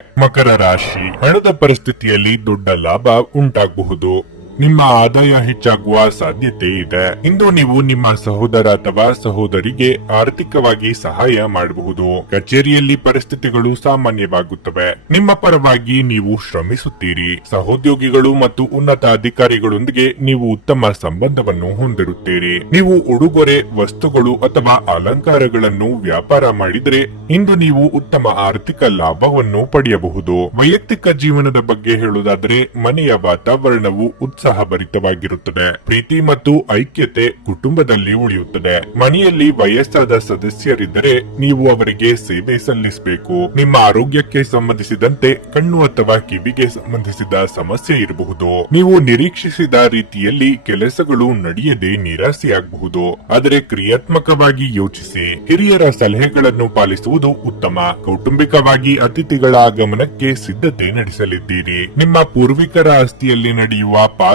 ಮಕರ ರಾಶಿ, ಹಣದ ಪರಿಸ್ಥಿತಿಯಲ್ಲಿ ದೊಡ್ಡ ಲಾಭ ಉಂಟಾಗಬಹುದು. ನಿಮ್ಮ ಆದಾಯ ಹೆಚ್ಚಾಗುವ ಸಾಧ್ಯತೆ ಇದೆ. ಇಂದು ನೀವು ನಿಮ್ಮ ಸಹೋದರ ಅಥವಾ ಸಹೋದರಿಗೆ ಆರ್ಥಿಕವಾಗಿ ಸಹಾಯ ಮಾಡಬಹುದು. ಕಚೇರಿಯಲ್ಲಿ ಪರಿಸ್ಥಿತಿಗಳು ಸಾಮಾನ್ಯವಾಗುತ್ತವೆ. ನಿಮ್ಮ ಪರವಾಗಿ ನೀವು ಶ್ರಮಿಸುತ್ತೀರಿ. ಸಹೋದ್ಯೋಗಿಗಳು ಮತ್ತು ಉನ್ನತ ಅಧಿಕಾರಿಗಳೊಂದಿಗೆ ನೀವು ಉತ್ತಮ ಸಂಬಂಧವನ್ನು ಹೊಂದಿರುತ್ತೀರಿ. ನೀವು ಉಡುಗೊರೆ, ವಸ್ತುಗಳು ಅಥವಾ ಅಲಂಕಾರಗಳನ್ನು ವ್ಯಾಪಾರ ಮಾಡಿದರೆ ಇಂದು ನೀವು ಉತ್ತಮ ಆರ್ಥಿಕ ಲಾಭವನ್ನು ಪಡೆಯಬಹುದು. ವೈಯಕ್ತಿಕ ಜೀವನದ ಬಗ್ಗೆ ಹೇಳುವುದಾದರೆ ಮನೆಯ ವಾತಾವರಣವು ಉತ್ಸಾಹಭರಿತವಾಗಿರುತ್ತದೆ. ಪ್ರೀತಿ ಮತ್ತು ಐಕ್ಯತೆ ಕುಟುಂಬದಲ್ಲಿ ಉಳಿಯುತ್ತದೆ. ಮನೆಯಲ್ಲಿ ವಯಸ್ಸಾದ ಸದಸ್ಯರಿದ್ದರೆ ನೀವು ಅವರಿಗೆ ಸೇವೆ ಸಲ್ಲಿಸಬೇಕು. ನಿಮ್ಮ ಆರೋಗ್ಯಕ್ಕೆ ಸಂಬಂಧಿಸಿದಂತೆ ಕಣ್ಣು ಅಥವಾ ಕಿವಿಗೆ ಸಂಬಂಧಿಸಿದ ಸಮಸ್ಯೆ ಇರಬಹುದು. ನೀವು ನಿರೀಕ್ಷಿಸಿದ ರೀತಿಯಲ್ಲಿ ಕೆಲಸಗಳು ನಡೆಯದೆ ನಿರಾಸೆಯಾಗಬಹುದು. ಆದರೆ ಕ್ರಿಯಾತ್ಮಕವಾಗಿ ಯೋಚಿಸಿ. ಹಿರಿಯರ ಸಲಹೆಗಳನ್ನು ಪಾಲಿಸುವುದು ಉತ್ತಮ. ಕೌಟುಂಬಿಕವಾಗಿ ಅತಿಥಿಗಳ ಆಗಮನಕ್ಕೆ ಸಿದ್ಧತೆ ನಡೆಸಲಿದ್ದೀರಿ. ನಿಮ್ಮ ಪೂರ್ವಿಕರ ಆಸ್ತಿಯಲ್ಲಿ ನಡೆಯುವ ಪಾಲು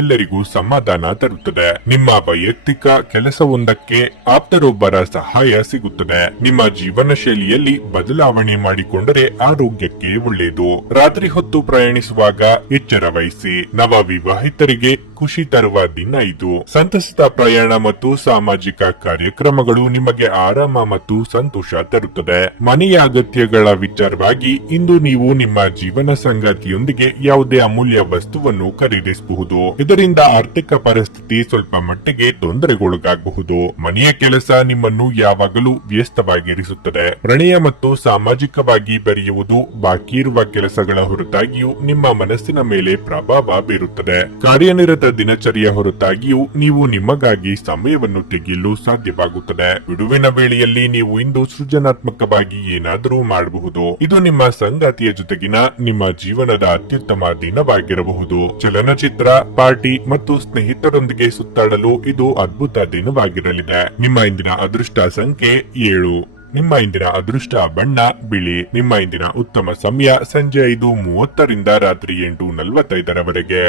ಎಲ್ಲರಿಗೂ ಸಮಾಧಾನ ತರುತ್ತದೆ. ನಿಮ್ಮ ವೈಯಕ್ತಿಕ ಕೆಲಸವೊಂದಕ್ಕೆ ಆಪ್ತರೊಬ್ಬರ ಸಹಾಯ ಸಿಗುತ್ತದೆ. ನಿಮ್ಮ ಜೀವನ ಶೈಲಿಯಲ್ಲಿ ಬದಲಾವಣೆ ಮಾಡಿಕೊಂಡರೆ ಆರೋಗ್ಯಕ್ಕೆ ಒಳ್ಳೆಯದು. ರಾತ್ರಿ ಹೊತ್ತು ಪ್ರಯಾಣಿಸುವಾಗ ಎಚ್ಚರ ವಹಿಸಿ. ನವ ವಿವಾಹಿತರಿಗೆ ಖುಷಿ ತರುವ ದಿನ ಇದು. ಸಂತಸಿತ ಪ್ರಯಾಣ ಮತ್ತು ಸಾಮಾಜಿಕ ಕಾರ್ಯಕ್ರಮಗಳು ನಿಮಗೆ ಆರಾಮ ಮತ್ತು ಸಂತೋಷ ತರುತ್ತದೆ. ಮನೆಯ ಅಗತ್ಯಗಳ ವಿಚಾರವಾಗಿ ಇಂದು ನೀವು ನಿಮ್ಮ ಜೀವನ ಸಂಗಾತಿಯೊಂದಿಗೆ ಯಾವುದೇ ಅಮೂಲ್ಯ ವಸ್ತುವನ್ನು ಖರೀದಿಸಬಹುದು. ಇದರಿಂದ ಆರ್ಥಿಕ ಪರಿಸ್ಥಿತಿ ಸ್ವಲ್ಪ ಮಟ್ಟಿಗೆ ತೊಂದರೆಗೊಳಗಾಗಬಹುದು. ಮನೆಯ ಕೆಲಸ ನಿಮ್ಮನ್ನು ಯಾವಾಗಲೂ ವ್ಯಸ್ತವಾಗಿರಿಸುತ್ತದೆ. ಪ್ರಣಯ ಮತ್ತು ಸಾಮಾಜಿಕವಾಗಿ ಬೆರೆಯುವುದು ಬಾಕಿ ಇರುವ ಕೆಲಸಗಳ ಹೊರತಾಗಿಯೂ ನಿಮ್ಮ ಮನಸ್ಸಿನ ಮೇಲೆ ಪ್ರಭಾವ ಬೀರುತ್ತದೆ. ಕಾರ್ಯನಿರತ ದಿನಚರಿಯ ಹೊರತಾಗಿಯೂ ನೀವು ನಿಮಗಾಗಿ ಸಮಯವನ್ನು ತೆಗೆಯಲು ಸಾಧ್ಯವಾಗುತ್ತದೆ. ಬಿಡುವಿನ ವೇಳೆಯಲ್ಲಿ ನೀವು ಇಂದು ಸೃಜನಾತ್ಮಕವಾಗಿ ಏನಾದರೂ ಮಾಡಬಹುದು. ಇದು ನಿಮ್ಮ ಸಂಗಾತಿಯ ಜೊತೆಗಿನ ನಿಮ್ಮ ಜೀವನದ ಅತ್ಯುತ್ತಮ ದಿನವಾಗಿರಬಹುದು. ಚಲನಚಿತ್ರ, ಪಾರ್ಟಿ ಮತ್ತು ಸ್ನೇಹಿತರೊಂದಿಗೆ ಸುತ್ತಾಡಲು ಇದು ಅದ್ಭುತ ದಿನವಾಗಿರಲಿದೆ. ನಿಮ್ಮ ಇಂದಿನ ಅದೃಷ್ಟ ಸಂಖ್ಯೆ 7. ನಿಮ್ಮ ಇಂದಿನ ಅದೃಷ್ಟ ಬಣ್ಣ ಬಿಳಿ. ನಿಮ್ಮ ಇಂದಿನ ಉತ್ತಮ ಸಮಯ ಸಂಜೆ 5:30 ರಿಂದ ರಾತ್ರಿ 8:45 ರವರೆಗೆ.